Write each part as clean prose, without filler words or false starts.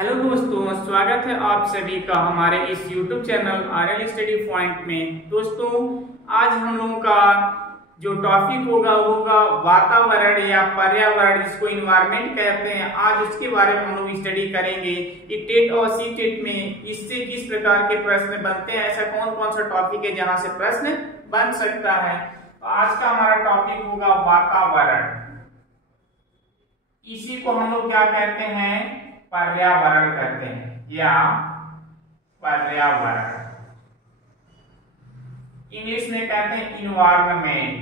Hello दोस्तों, स्वागत है आप सभी का हमारे इस YouTube channel RL study point में। दोस्तों, आज हम लोगों का जो टॉपिक होगा वातावरण या पर्यावरण, जिसको इन्वायरमेंट कहते हैं। आज उसके बारे में हम लोग स्टडी करेंगे कि टेट और सी टेट में इससे किस प्रकार के प्रश्न बनते हैं, ऐसा कौन कौन सा टॉपिक है जहां से प्रश्न बन सकता है। तो आज का हमारा टॉपिक होगा वातावरण। इसी को हम लोग क्या कहते हैं, पर्यावरण कहते हैं या पर्यावरण। इंग्लिश में कहते हैं इन्वायरमेंट।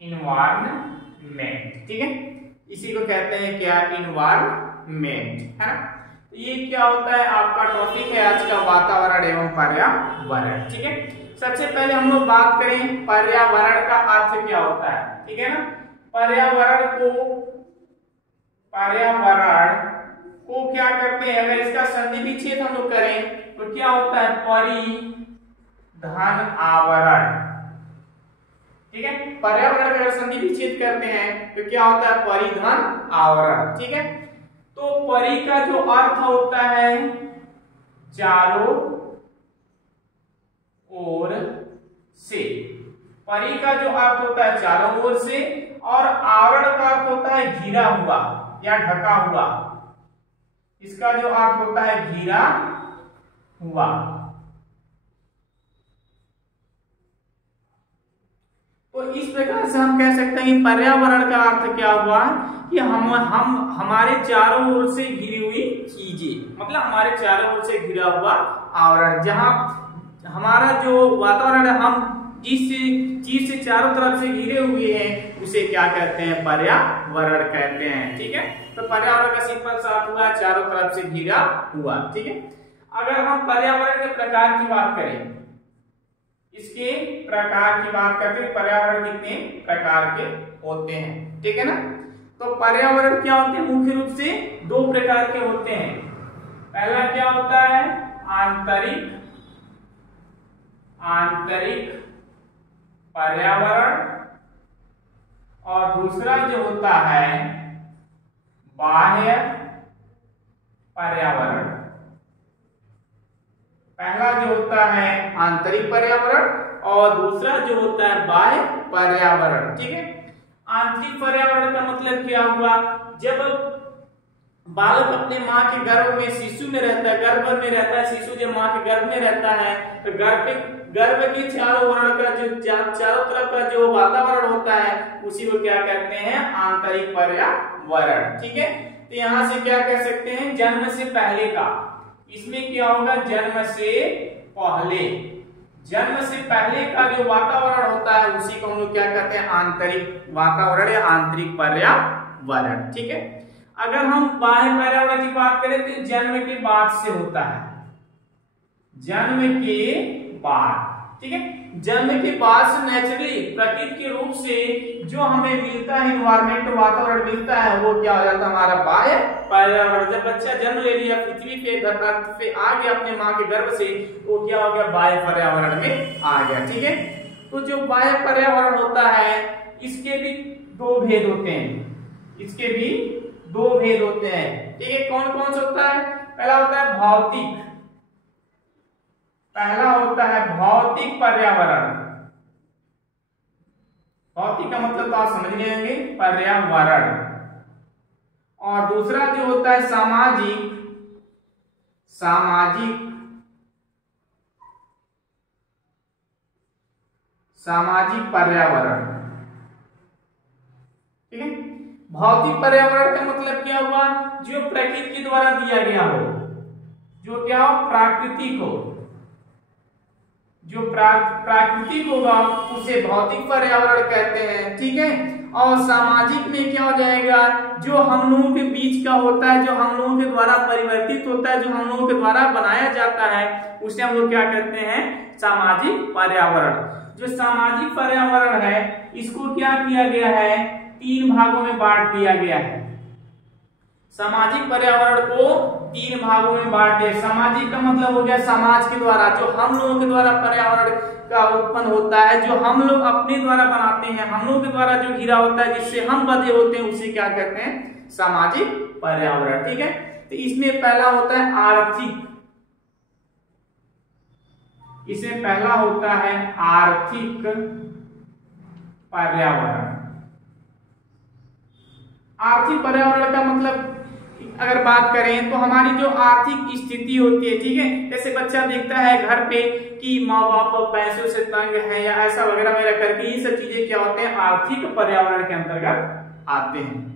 इन्वायरमेंट, ठीक है, इसी को कहते हैं क्या, इन्वायरमेंट, है ना। तो ये क्या होता है, आपका टॉपिक है आज का वातावरण एवं पर्यावरण, ठीक है। सबसे पहले हम लोग बात करें पर्यावरण का अर्थ क्या होता है, ठीक है ना। पर्यावरण को क्या करते हैं, अगर इसका संधि विच्छेद हम लोग करें तो क्या होता है, परिधन आवरण, ठीक है। पर्यावरण अगर संधि विच्छेद करते हैं तो क्या होता है, परिधन आवरण, ठीक है। तो परि का जो अर्थ होता है चारों ओर से, परि का जो अर्थ होता है चारों ओर से, और आवरण का अर्थ होता है घिरा हुआ या ढका हुआ। इसका जो अर्थ होता है घिरा हुआ। तो इस प्रकार से हम कह सकते हैं कि पर्यावरण का अर्थ क्या हुआ कि हम हमारे चारों ओर से घिरी हुई चीजें, मतलब हमारे चारों ओर से घिरा हुआ आवरण। जहां हमारा जो वातावरण है, हम जिस चीज से चारों तरफ से घिरे हुए हैं उसे क्या कहते हैं, पर्यावरण कहते हैं, ठीक है। तो पर्यावरण का सिंपल सा अर्थ हुआ चारों तरफ से घिरा हुआ, ठीक है। अगर हम पर्यावरण के प्रकार की बात करें, इसके प्रकार की बात करते हैं, पर्यावरण कितने प्रकार के होते हैं, ठीक है ना। तो पर्यावरण क्या होते हैं, मुख्य रूप से दो प्रकार के होते हैं। पहला क्या होता है, आंतरिक पर्यावरण, और दूसरा जो होता है बाह्य पर्यावरण। पहला जो होता है आंतरिक पर्यावरण और दूसरा जो होता है बाह्य पर्यावरण, ठीक है। आंतरिक पर्यावरण का मतलब क्या हुआ, जब बालक अपने माँ के गर्भ में शिशु में रहता है, गर्भ में रहता है शिशु, जब माँ के गर्भ में रहता है तो गर्भ के चारों वर्ण का जो चारों तरफ का जो वातावरण होता है उसी को क्या कहते हैं, आंतरिक पर्यावरण, ठीक है। तो यहाँ से क्या कह सकते हैं, जन्म से पहले का, इसमें क्या होगा, जन्म से पहले का जो वातावरण होता है उसी को हम लोग क्या कहते हैं, आंतरिक वातावरण या आंतरिक पर्यावरण, ठीक है। अगर हम बाह्य पर्यावरण की बात करें तो जन्म के बाद से होता है, जन्म के बाद, ठीक है। जन्म के बाद से नेचुरली प्रकृति के रूप से जो हमें मिलता है, इन्वायरमेंट वातावरण मिलता है, वो क्या हो जाता है, हमारा बाह्य पर्यावरण। जब बच्चा जन्म ले लिया, पृथ्वी पे धरती पे आ गया अपने माँ के गर्भ से, वो क्या हो गया, बाह्य पर्यावरण में आ गया, ठीक है। तो जो बाह्य पर्यावरण होता है इसके भी दो भेद होते हैं, इसके भी दो भेद होते हैं, ठीक है। कौन कौन सा होता है, पहला होता है भौतिक, पहला होता है भौतिक पर्यावरण। भौतिक का मतलब तो आप समझ गए होंगे, पर्यावरण। और दूसरा जो होता है सामाजिक पर्यावरण, ठीक है। भौतिक पर्यावरण का मतलब क्या हुआ, जो प्रकृति के द्वारा दिया गया हो, जो क्या हो, प्राकृतिक हो, जो प्राकृतिक होगा उसे भौतिक पर्यावरण कहते हैं, ठीक है। और सामाजिक में क्या हो जाएगा, जो हम लोगों के बीच का होता है, जो हम लोगों के द्वारा परिवर्तित होता है, जो हम लोगों के द्वारा बनाया जाता है, उसे हम लोग क्या कहते हैं, सामाजिक पर्यावरण। जो सामाजिक पर्यावरण है इसको क्या किया गया है, तीन भागों में बांट दिया गया है। सामाजिक पर्यावरण को तीन भागों में बांट दे। सामाजिक का मतलब हो गया समाज के द्वारा, जो हम लोगों के द्वारा पर्यावरण का उत्पन्न होता है, जो हम लोग अपने द्वारा बनाते हैं, हम लोगों के द्वारा जो घिरा होता है, जिससे हम बंधे होते हैं, उसे क्या कहते हैं? सामाजिक पर्यावरण। ठीक है, तो इसमें पहला होता है आर्थिक, इसमें पहला होता है आर्थिक पर्यावरण। आर्थिक पर्यावरण का मतलब अगर बात करें तो हमारी जो आर्थिक स्थिति होती है, ठीक है, जैसे बच्चा देखता है घर पे कि माँ बाप पैसों से तंग है या ऐसा वगैरह वगैरह करके, ये सब चीजें क्या होते हैं? आर्थिक पर्यावरण के अंतर्गत आते हैं।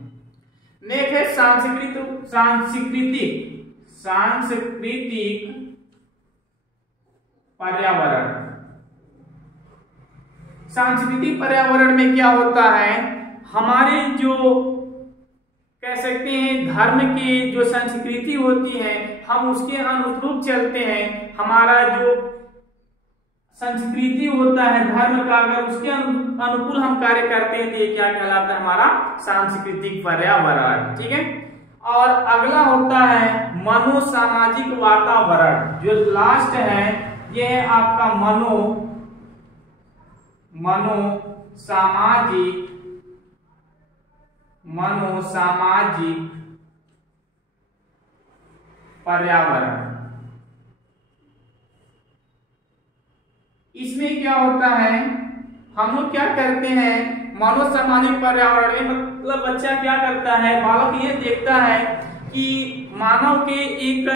नेक्स्ट है सांस्कृतिक पर्यावरण। सांस्कृतिक पर्यावरण में क्या होता है? हमारे जो कह सकते हैं धर्म की जो संस्कृति होती है, हम उसके अनुरूप चलते हैं। हमारा जो संस्कृति होता है धर्म का, अगर उसके अनुकूल हम कार्य करते हैं तो ये क्या कहलाता है? हमारा सांस्कृतिक पर्यावरण। ठीक है, और अगला होता है मनोसामाजिक वातावरण। जो लास्ट है ये है आपका मनोसामाजिक पर्यावरण। इसमें क्या होता है? हम लोग क्या करते हैं मनोसामाजिक पर्यावरण में, मतलब बच्चा क्या करता है, बालक ये देखता है कि मानव के एक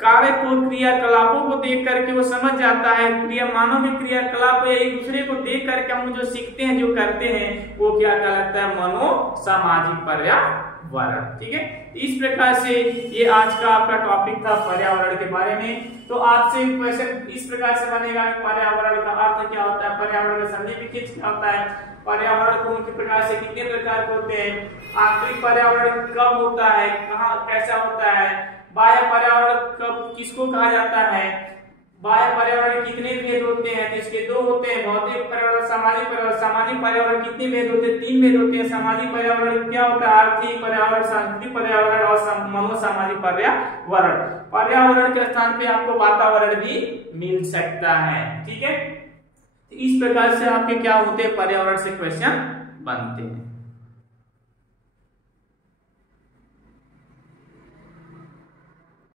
कार्य को, क्रियाकलापों को देख करके वो समझ जाता है, मानव के क्रियाकलाप या एक दूसरे को देख करके हम जो सीखते हैं, जो करते हैं, वो क्या कहलाता है? मनोसामाजिक पर्यावरण। ठीक है, इस प्रकार से ये आज का आपका टॉपिक था पर्यावरण के बारे में। तो आपसे क्वेश्चन इस प्रकार से बनेगा कि पर्यावरण का अर्थ क्या होता है, पर्यावरण का संनिविष्ट क्या होता है, पर्यावरण को मुख्य प्रकार से कितने प्रकार के होते हैं, आंतरिक पर्यावरण कब होता है, कहाँ कैसा होता है, बाह्य पर्यावरण कब किसको कहा जाता है, बाह्य पर्यावरण कितने भेद होते हैं? इसके दो होते हैं, भौतिक पर्यावरण, सामाजिक पर्यावरण। सामाजिक पर्यावरण कितने भेद होते हैं? तीन भेद होते हैं। सामाजिक पर्यावरण क्या होता है? आर्थिक पर्यावरण, सांस्कृतिक पर्यावरण और मनोसामाजिक पर्यावरण। पर्यावरण के स्थान पे आपको वातावरण भी मिल सकता है। ठीक है, इस प्रकार से आपके क्या होते हैं? पर्यावरण से क्वेश्चन बनते हैं।